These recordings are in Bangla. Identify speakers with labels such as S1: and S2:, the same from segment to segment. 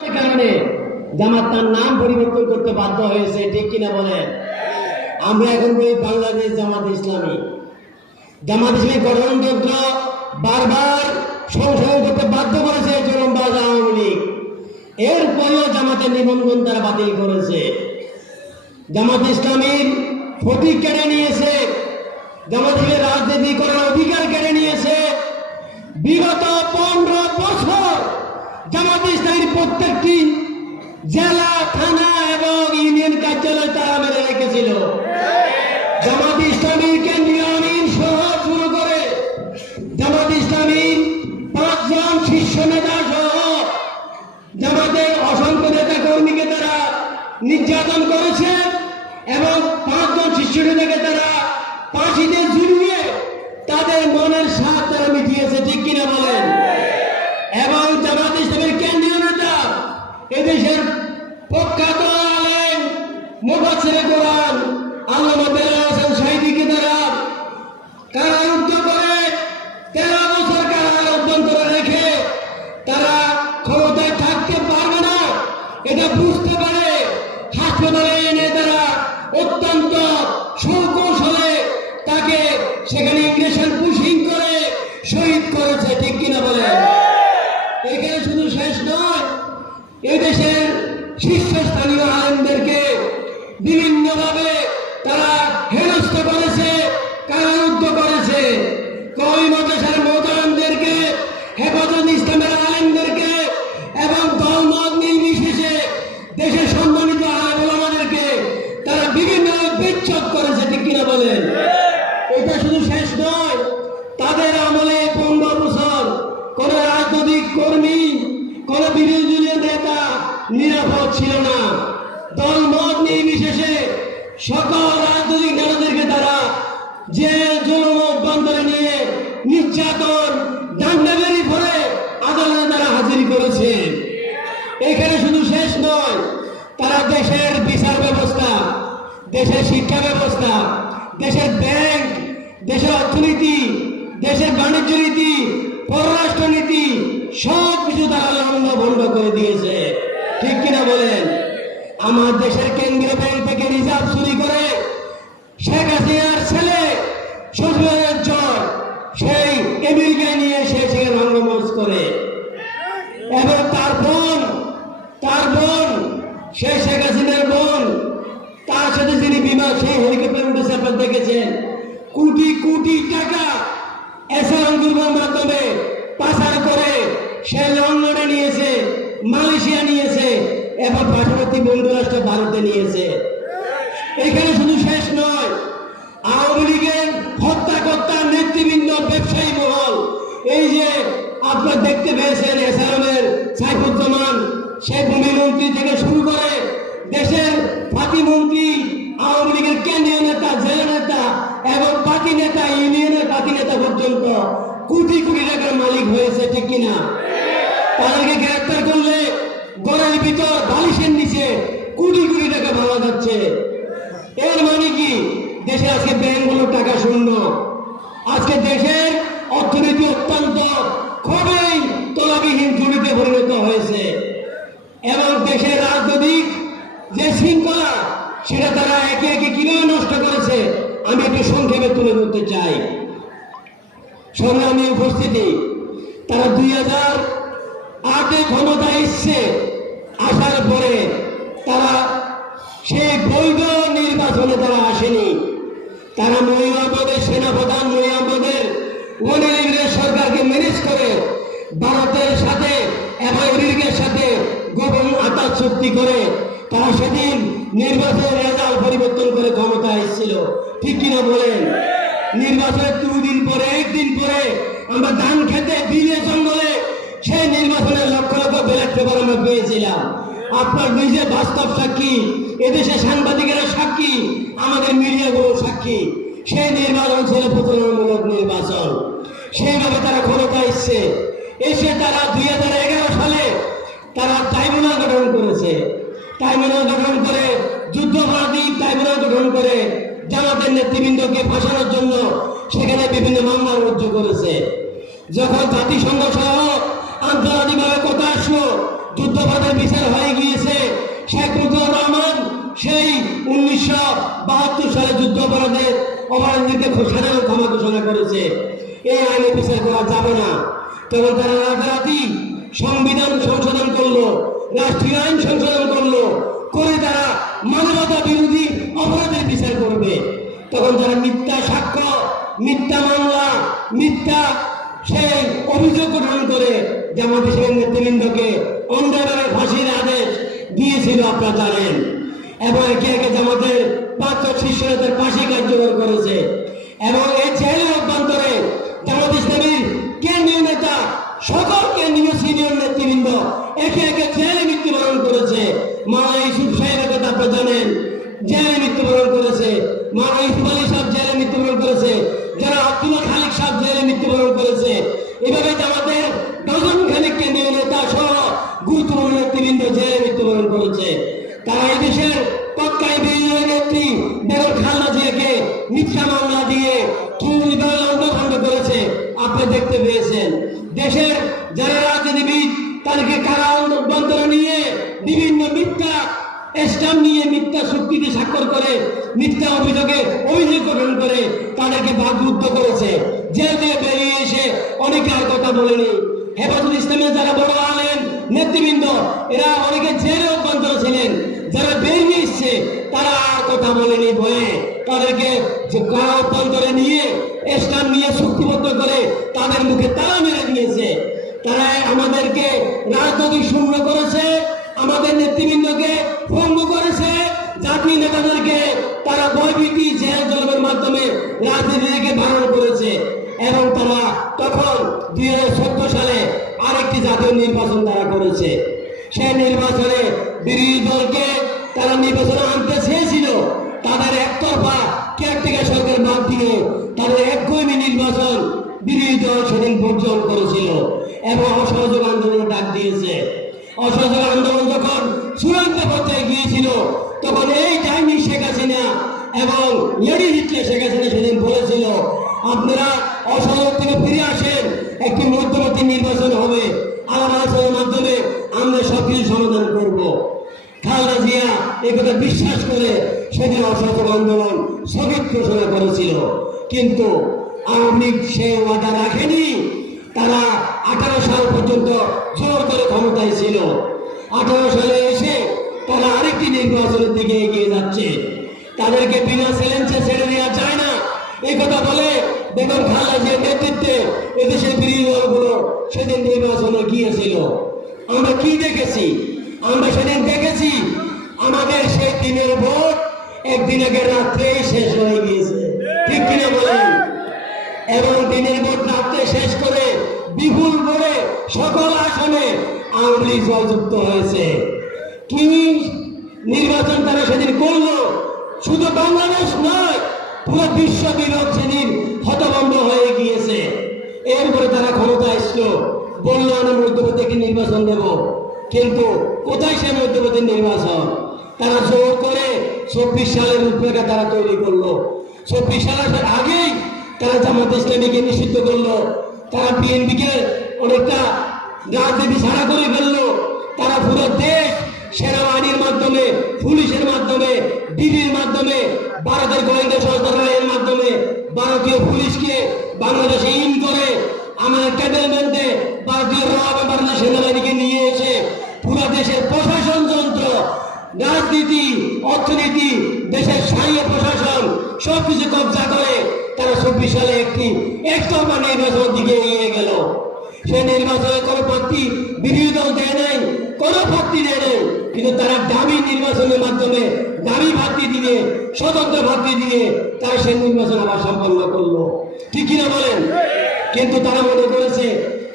S1: কারণে জামাত তার নাম পরিবর্তন করতে বাধ্য হয়েছে, ঠিক কিনা বলেন? আমরা এখন বলি বাংলাদেশ জামাত ইসলামী। জামাত ইসলামী গঠনতন্ত্র বারবার সংশোধন করতে বাধ্য করেছে আওয়ামী লীগ। এরপরেও জামাতের নিবন্ধন তারা বাতিল করেছে। জামাত ইসলামীর ফটিক কেড়ে নিয়েছে, জামাত ইসলামের রাজনীতি করার অধিকার কেড়ে নিয়েছে। বিগত পনেরো বছর জামাত ইসলামীর প্রত্যেকটি জেলা থানা এবং ইউনিয়ন কার্যালয় তারা মেরে রেখেছিল। প্রখ্যাত আলেম মুফাসসিরে কোরআন আল্লামা শীর্ষস্থানীয় আলেমদেরকে বিভিন্নভাবে তারা নির্বিশেষে সকল রাজনৈতিক নেতাদেরকে তারা জেল জুলুম নিয়ে নির্যাতন ডান্ডাবেরি করে আদালতে তারা হাজির করেছে। এখানে শুধু শেষ নয়, তারা দেশের বিচার ব্যবস্থা, দেশের শিক্ষা ব্যবস্থা, দেশের ব্যাংক, দেশের অর্থনীতি, দেশের বাণিজ্য নীতি, পররাষ্ট্র সব কিছু তারা লন্ড ভন্ড করে দিয়েছে। ঠিক কিনা বলেন? আমার দেশের কেন্দ্রীয় ব্যাংক থেকে রিজার্ভ চুরি করে শেখ হাসিনার ছেলে শ্বশুরের জ্বর সেই আমেরিকায় নিয়ে সে সেখানে রঙ্গমঞ্চ করে এবং তার বোন তার বোন সে শেখ হাসিনার বোন তার সাথে যিনি বিমান সেই হেলিকপ্টার উঠেছে আপনারা দেখেছেন কোটি কোটি টাকা এসআর দুর্গের মাধ্যমে পাচার করে সে লন্ডনে নিয়েছে মালয়েশিয়া নিয়েছে এবং পার্শ্ববর্তী বন্ধু রাষ্ট্র ভারতে নিয়েছে এখানে শুধু শেষ নয় আওয়ামী লীগের হত্যাকর্তা নেতৃবৃন্দ ব্যবসায়ী মহল এই যে আপনারা দেখতে পেয়েছেন এসালামের সাইফুজ্জামান সে ভূমি মন্ত্রী থেকে শুরু করে দেশের পাতি মন্ত্রী আওয়ামী লীগের কেন্দ্রীয় নেতা জেলা নেতা এবং পাতি নেতা ইউনিয়নের পাতি নেতা পর্যন্ত কোটি কোটি টাকার মালিক হয়েছে ঠিক কিনা তাদেরকে গ্রেফতার করলে গড়ের ভিতর বালিশের নিচে কোটি কোটি টাকা ভাবা যাচ্ছে এর মানে কি? দেশে আজকে ব্যাংকগুলো টাকা শূন্য। আজকে দেশের অর্থনীতি অত্যন্ত খুবই তলাবিহীন জড়িতে পরিণত হয়েছে। এবং দেশের রাজনৈতিক যে শৃঙ্খলা, সেটা তারা একে একে কীভাবে নষ্ট করেছে, আমি একটু সংক্ষেপে তুলে ধরতে চাই। সংগ্রামী উপস্থিতি, তারা দুই হাজার আটে ক্ষমতা এসছে, আসার পরে তারা সেই বৈধ নির্বাচনে তারা আসেনি। তারা মহিলাপদের, সেনাপ্রধান মহিলাপদের ওয়ানিলীগের সরকারকে ম্যানেজ করে ভারতের সাথে এবং সাথে গোপন আতাত চুক্তি করে তারা সেদিন নির্বাচনের রেজাল্ট পরিবর্তন করে ক্ষমতা এসেছিল। ঠিক কিনা বলেন? নির্বাচনের দুদিন পরে, একদিন পরে আমরা ধান খেতে বিলে জঙ্গলে সেই নির্বাচনের লক্ষ লক্ষ ব্যালট পেপার আমরা পেয়েছিলাম। আপনার নিজে বাস্তব সাক্ষী এদেশে সাংবাদিকেরা সাক্ষী, আমাদের মিডিয়াগুলো সাক্ষী। সেই নির্বাচন ছিল প্রতারণামূলক নির্বাচন। সেইভাবে তারা ক্ষমতা এসছে। এসে তারা দুই হাজার এগারো সালে তারা ট্রাইব্যুনাল গঠন করেছে। ট্রাইব্যুনাল গঠন করে যুদ্ধপরাধী ট্রাইব্যুনাল গঠন করে জামাতের নেতৃবৃন্দকে ফাঁসানোর জন্য সেখানে বিভিন্ন মামলা রুজু করেছে। যখন জাতিসংঘ সহ আন্তর্জাতিকভাবে কথা আসলো, যুদ্ধবাদের বিচার হয়ে গিয়েছে শেখ মুজিবুর রহমান সেই উনিশশো বাহাত্তর সালে যুদ্ধ অপরাধের অপরাধীকে ঘোষণা ক্ষমা ঘোষণা করেছে। এই আইনে বিচার করা যাবে না। তখন তারা রাতারাতি সংবিধান সংশোধন করল, রাষ্ট্রীয় আইন সংশোধন করল, করে তারা মানবতা বিরোধী অপরাধের বিচার করবে। তখন তারা মিথ্যা সাক্ষ্য, মিথ্যা মামলা, মিথ্যা সেই অভিযোগ গঠন করে জামাত ইসলামের নেতৃবৃন্দকে অন্ধকারে ফাঁসির আদেশ দিয়েছিল আপনারা জানেন এবং একে একে জামাতের পাঁচ শিষ্যরা তার পাশে কার্যকর করেছে। এবং এই জেলের অভ্যন্তরে জামাত ইসলামীর কেন্দ্রীয় নেতা সকল কেন্দ্রীয় সিনিয়র নেতৃবৃন্দ একে একে জেলে মৃত্যুবরণ করেছে মারা ইউসুফ সাহেবের কথা আপনারা জানেন জেলে মৃত্যুবরণ করেছে মারা ইউসুফ আলী সাহেব জেলে মৃত্যুবরণ করেছে যারা আব্দুল্লাহ খালিক সাহেব জেলে মৃত্যুবরণ করেছে এভাবে আমাদের ডজন খানিক কেন্দ্রীয় নেতা সহ গুরুত্বপূর্ণ নেতৃবৃন্দ জেলে মৃত্যুবরণ করেছে তারা এই দেশের তৎকালীন বিরোধী নেত্রী বেগম খালদা জিয়াকে মিথ্যা মামলা দিয়ে কীভাবে লন্ডভন্ড করেছে আপনি দেখতে পেয়েছেন। দেশের যারা রাজনীতিবিদ, তাদেরকে কারা অভ্যন্তরে নিয়ে বিভিন্ন মিথ্যা স্ট্যাম্প নিয়ে মিথ্যা চুক্তিতে স্বাক্ষর করে, মিথ্যা অভিযোগে অভিযোগ গঠন করে তাদেরকে বাগরুদ্ধ করেছে। যে যে বেরিয়ে এসে অনেকে আর কথা বলেনি। আমাদেরকে রাজনৈতিক শূন্য করেছে, আমাদের নেতৃবৃন্দকে ভঙ্গ করেছে, জাতীয় নেতাদেরকে তারা বয়ভীতি জেল জলমের মাধ্যমে রাজনীতি থেকে করেছে এবং তারা তখন দুই হাজার চোদ্দ সালে আরেকটি জাতীয় নির্বাচন তারা করেছে। সেই নির্বাচনে বিরোধী দলকে তারা নির্বাচনে আনতে চেয়েছিল। তাদের একতরফা কেয়ারটেকার সরকার বাদ দিয়ে তাদের একগমী নির্বাচন বিরোধী দল সেদিন বর্জন করেছিল। এবং অসহযোগ আন্দোলন ডাক দিয়েছে। অসহযোগ আন্দোলন যখন চূড়ান্ত পর্যায়ে গিয়েছিল, তখন এই টাইমই শেখ হাসিনা এবং লেডি হিটলে শেখ হাসিনা সেদিন বলেছিল, আপনারা অসহযোগ থেকে ফিরে আসেন, একটি মধ্যবর্তী নির্বাচন হবে। আলাপ আলোচনার মাধ্যমে আমরা সব কিছু সমাধান করব। খালেদা জিয়া এই কথা বিশ্বাস করে সেদিন অসহযোগ আন্দোলন স্থগিত ঘোষণা করেছিল। কিন্তু আওয়ামী লীগ সে ওয়াদা রাখেনি। তাদেরকে বিনা চ্যালেঞ্জে ছেড়ে দেওয়া যায় না। এই কথা বলে বেগম খালেদা জিয়ার নেতৃত্বে এদেশের বিরোধী দলগুলো সেদিন নির্বাচনে গিয়েছিল। আমরা কি দেখেছি? আমরা সেদিন দেখেছি আমাদের সেই দিনের ভোট একদিন আগে রাত্রেই শেষ হয়ে গিয়েছে। ঠিক কিনা বলেন? এবং দিনের ভোট রাত্রে শেষ করে বিপুল করে সকল আসনে আওয়ামী লীগ জয়যুক্ত হয়েছে। কি নির্বাচন তারা সেদিন করল? শুধু বাংলাদেশ নয়, পুরো বিশ্ব বিরোধ সেদিন হতভম্ব হয়ে গিয়েছে, এরপরে তারা ক্ষমতা আসলো বলল, আমি মধ্যপ্রদেশকে নির্বাচন দেব। কিন্তু কোথায় সে মধ্যপ্রদেশ নির্বাচন? তারা জোর করে চব্বিশ সালের রূপরেখা তারা তৈরি করল। চব্বিশ সালের আগেই তারা জামাত ইসলামীকে নিষিদ্ধ করল। তারা বিএনপিকে অনেকটা রাজনীতি ছাড়া করে ফেলল। তারা পুরো দেশ সেনাবাহিনীর মাধ্যমে, পুলিশের মাধ্যমে, ডিবির মাধ্যমে, ভারতের গোয়েন্দা সংস্থার মাধ্যমে ভারতীয় পুলিশকে বাংলাদেশে ইন করে আমাদের ক্যাবিনেটে ভারতীয় র এবং ভারতীয় সেনাবাহিনীকে নিয়ে এসে পুরো দেশের প্রশাসন যন্ত্র, রাজনীতি, অর্থনীতি, দেশের স্থানীয় প্রশাসন সবকিছু কবজা করে তারা চব্বিশ সালে একটি একতরফা নির্বাচনের দিকে এগিয়ে গেল। সেই নির্বাচনের কোনো প্রার্থী বিরোধী দল দেয় নাই কোনো প্রার্থী দেয় নাই কিন্তু তারা দামি নির্বাচনের মাধ্যমে দামি প্রার্থী দিয়ে, স্বতন্ত্র প্রার্থী দিয়ে তারা সেই নির্বাচন আবার সম্পন্ন করল। ঠিক কিনা বলেন? কিন্তু তারা মনে করেছে,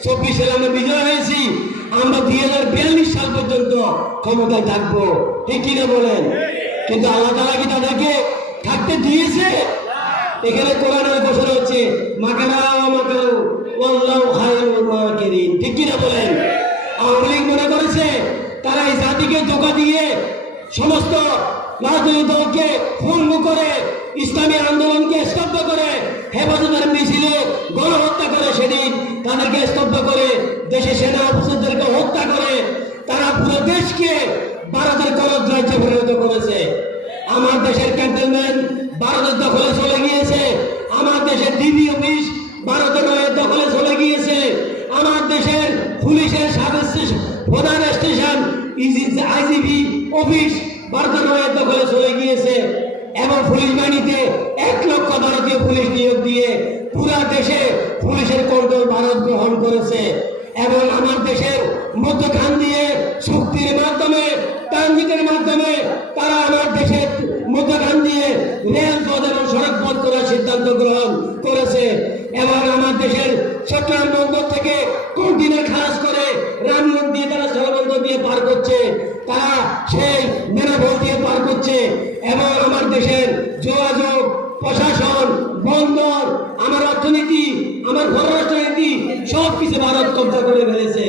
S1: চব্বিশ সালে আমরা বিজয় হয়েছি, আমরা দুই হাজার বিয়াল্লিশ সাল পর্যন্ত ক্ষমতায় থাকব। ঠিক কিনা বলেন? কিন্তু আল্লাহ তালা কি তাদেরকে থাকতে দিয়েছে? এখানে কোরআনের ঘোষণা হচ্ছে মাকানা মাকানো ওয়াল্লাহু খায়রুল মাকিরিন। ঠিক কিনা বলেন? আওয়ামী লীগ মনে করেছে, তারা এই জাতিকে ধোকা দিয়ে সমস্ত রাজনৈতিক দলকে ভঙ্গ করে ইসলামী আন্দোলনকে স্তব্ধ করে হেফাজতের মিছিলে গণহত্যা করে সেদিন তাদেরকে স্তব্ধ করে দেশে সেনা অফিসারদেরকে হত্যা করে তারা পুরো দেশকে ভারতের কলজ রাজ্যে পরিণত করেছে। আমার দেশের ক্যান্টনমেন্ট ভারতের দখলে চলে গিয়েছে। আমার দেশের ডিবি অফিস ভারতের দখলে চলে গিয়েছে। আমার দেশের পুলিশের সাব প্রধান স্টেশন আইজিবি অফিস ভারতের দখলে চলে গিয়েছে এবং পুলিশ বাহিনীতে এক লক্ষ ভারতীয় পুলিশ নিয়োগ দিয়ে পুরা দেশে পুলিশের কন্ট্রোল ভারত গ্রহণ করেছে এবং আমার দেশের মধ্যখান দিয়ে শক্তির মাধ্যমে, ট্রানজিটের মাধ্যমে তারা আমার দেশের মধ্যখান দিয়ে রেল পথ এবং সড়ক পথ করার সিদ্ধান্ত গ্রহণ করেছে এবং আমার দেশের চট্টগ্রাম বন্দর থেকে কন্টিনার খাস করে রামগঞ্জ দিয়ে তারা স্থলবন্দর দিয়ে পার করছে তারা সেই মেনাভোল দিয়ে পার করছে এবং আমার দেশের যোগাযোগ, প্রশাসন, বন্দর, আমার অর্থনীতি, আমার পররাষ্ট্রনীতি সব কিছু ভারত কব্জা করে ফেলেছে।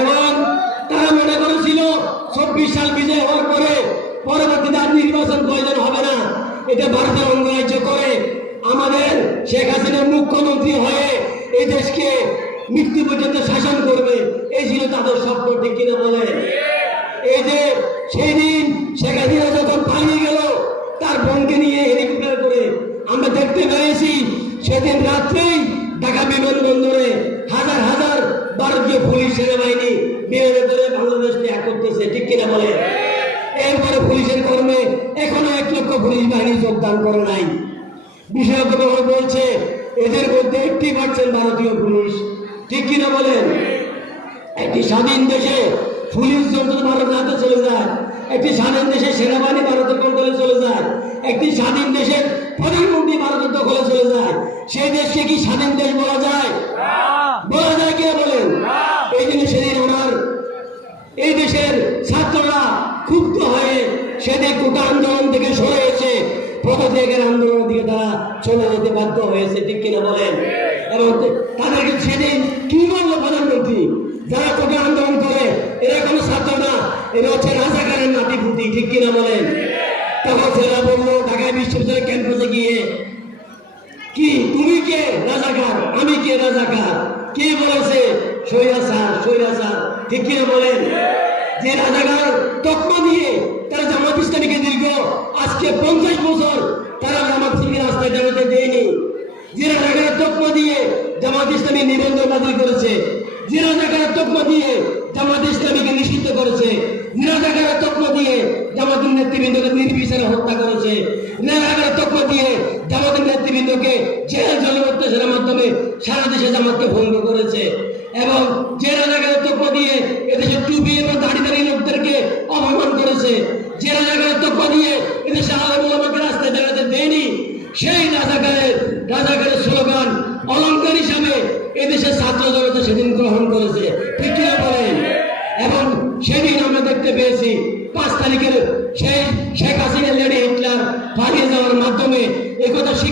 S1: এবং তারা মনে করেছিল, চব্বিশ সাল বিজয় হওয়ার পরে পরবর্তীতে আর নির্বাচন প্রয়োজন হবে না। এটা ভারতের অঙ্গরাজ্য করে আমাদের শেখ হাসিনা মুখ্যমন্ত্রী হয়ে এই দেশকে মৃত্যু পর্যন্ত শাসন করবে। এই ছিল তাদের স্বপ্ন, ঠিক কিনা বলে এই যে সেই দেখতে পেয়েছি সেদিন রাত্রেই ঢাকা বিমানবন্দরে হাজার হাজার ভারতীয় পুলিশ সেনাবাহিনী বিমানে করে বাংলাদেশ ত্যাগ করতেছে ঠিক কিনা বলে এরপরে পুলিশের কর্মে এখনও এক লক্ষ পুলিশ বাহিনী যোগদান করে নাই। বিশেষজ্ঞ বলছে, এদের মধ্যে একটি পার্সেন্ট ভারতীয় পুলিশ, ঠিক কিনা বলেন? একটি স্বাধীন দেশে পুলিশ যন্ত্র ভারত হাতে চলে যায়, একটি স্বাধীন দেশে সেনাবাহিনী ভারতের কন্ট্রোলে চলে যায়, একটি স্বাধীন দেশের প্রধানমন্ত্রী ভারতের দখলে চলে যায়। সেই দেশকে কি স্বাধীন দেশ বলা যায়? বলা যায় কে বলেন? এই জন্য সেদিন আমার এই দেশের ছাত্ররা ক্ষুব্ধ হয়ে সেদিন কোটা আন্দোলন থেকে সরে এসে পদত্যাগের আন্দোলনের দিকে তারা চলে যেতে বাধ্য হয়েছে ঠিক কিনা বলেন? এবং তাদেরকে সেদিন কি বলল প্রধানমন্ত্রী? যারা কোটা আন্দোলন করে এরা কোনো ছাত্র না এরা হচ্ছে রাজাকারের নাতি আমি কে রাজাকার? কে বলেছে সৈরাচার সৈরাচার ঠিক কিনা বলেন? যে রাজাকার তকমা দিয়ে তারা জামাত ইসলামীকে দীর্ঘ আজকে পঞ্চাশ বছর তারা জামাত ইসলামী রাস্তায় দাঁড়াতে দেয়নি। যে রাজাকারের তকমা দিয়ে জামাত ইসলামী নিবন্ধন বাতিল করেছে। যে রাজাকারের তকমা দিয়ে জামাত ইসলামীকে নিষিদ্ধ করেছে। নিরাজাকারের তকমা দিয়ে জামাতের নেতৃবৃন্দকে নির্বিচারে হত্যা করেছে।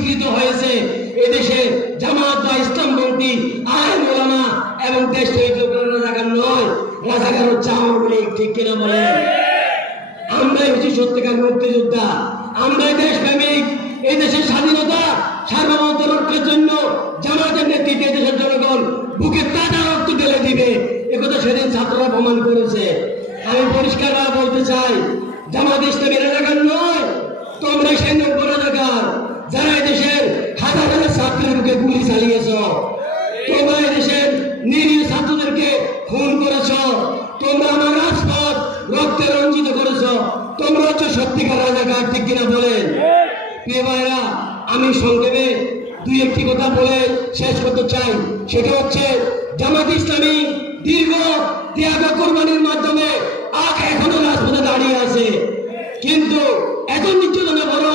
S1: স্বীকৃত হয়েছে এদেশে জামাত বা ইসলামপন্থী আইন ওলামা এবং দেশ তৈরি রাজাকার নয়। রাজাকার হচ্ছে আওয়ামী লীগ ঠিক কিনা বলেন? আমরাই হচ্ছি সত্যিকার মুক্তিযোদ্ধা। আমরাই দেশপ্রেমিক। এই দেশের স্বাধীনতা, সার্বভৌমত্ব রক্ষার জন্য জামাতের নেতৃত্বে দেশের জনগণ বুকে তাজা রক্ত ঢেলে দিবে। একথা সেদিন ছাত্ররা প্রমাণ করেছে। আমি পরিষ্কারভাবে বলতে চাই, জামাত ইসলামের এলাকার নয় চাই, সেটা হচ্ছে জামাত ইসলামী দীর্ঘ ত্যাগ কোরবানির মাধ্যমে আজ এখনও রাজপথে দাঁড়িয়ে আছে। কিন্তু এত নির্যাতনে বড়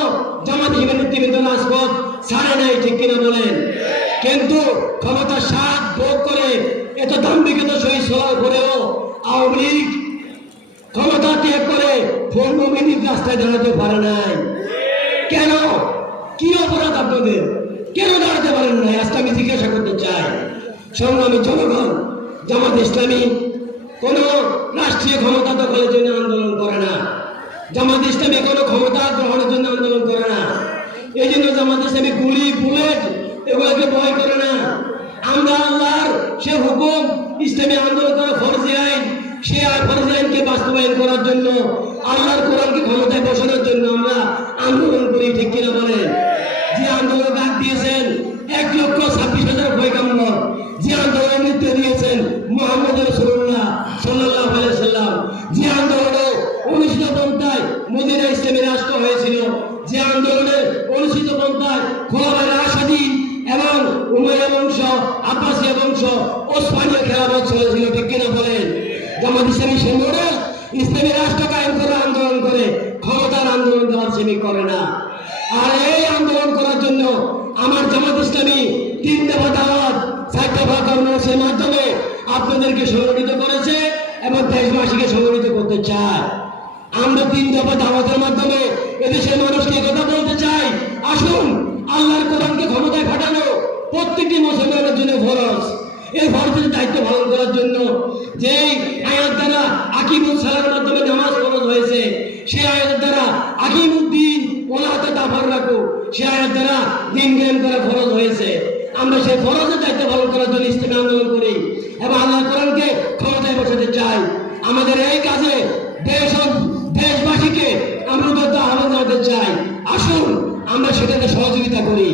S1: জামাত ইসলামের রাজপথ ছাড়ে নাই, ঠিক কিনা বলেন? কিন্তু ক্ষমতার সাত ভোগ করে এত দাম্ভিকতা সহিত চলার পরেও আওয়ামী লীগ ক্ষমতা ত্যাগ করে ফোন রাস্তায় দাঁড়াতে পারে নাই। কেন? কি অপরাধ আপনাদের? কেন দাঁড়াতে পারেন না? আজকে আমি জিজ্ঞাসা করতে চাই। সংগ্রামী জনগণ, জামাত ইসলামী, কোন রাষ্ট্রীয় ক্ষমতা দখলের জন্য আন্দোলন করে না। জামাত ইসলামী কোনো ক্ষমতা গ্রহণের জন্য আন্দোলন করে না। এই জন্য জামাত ইসলামী গুলি, বুলেট এগুলোকে ভয় করে না। আমরা আল্লাহর সে হুকুম, ইসলামী আন্দোলন করা ফরজি আইন আয় ফরজ আইনকে বাস্তবায়ন করার জন্য, আল্লাহর কোরআনকে ক্ষমতায় বসানোর জন্য আমরা আন্দোলন করি, ঠিক কিনা বলেন? যে আন্দোলন ডাক দিয়েছেন, এক লক্ষ ছাব্বিশ হাজার পয়গাম্বর। যে আন্দোলনে দিয়েছেন মোহাম্মদ রসুল্লাহ সাল্লাহ সাল্লাম। যে আন্দোলনে অনুষ্ঠিত পন্থায় ইসলামী রাষ্ট্র হয়েছিল। যে আন্দোলনে অনুষ্ঠিত পন্থায় এবং বংশ, আব্বাসিয়া বংশ ওসমানীয় খেলাফত চলেছিল, ঠিক কিনা বলেন? জামাত ইসলামী ইসলামী রাষ্ট্র কায়েম করে, আন্দোলন করে, ক্ষমতার আন্দোলন করে না। আর এই আন্দোলন করার জন্য আমার জামাত ইসলামী তিন দফা দাওয়াত, চার দফা কর্মসূচির মাধ্যমে আপনাদেরকে সংগঠিত করেছে এবং দেশবাসীকে সংগঠিত করতে চায়। আমরা তিন দফা দাওয়াতের মাধ্যমে এদেশের মানুষকে কথা বলতে চাই। আসুন, আল্লাহর কোরআনকে ক্ষমতায় খাটানো প্রত্যেকটি মুসলমানের জন্য ফরজ। এই ফরজের দায়িত্ব পালন করার জন্য যেই আয়াত দ্বারা আকিমুল সালার মাধ্যমে নামাজ ফরজ হয়েছে, সেই আয়াত দ্বারা আকিমুদ্দিন ওলাতে তাফার রাখো সে আয়াত দ্বারা দিন জ্ঞান করা ফরজ হয়েছে। আমরা সেই ফরজের দায়িত্ব পালন করার জন্য ইসলামী আন্দোলন করি। এবং আল্লাহ কোরআনকে ক্ষমতায় বসাতে চাই। আমাদের এই কাজে দেশ দেশবাসীকে আমরা আহ্বান জানাতে চাই। আসুন, আমরা সেটাকে সহযোগিতা করি।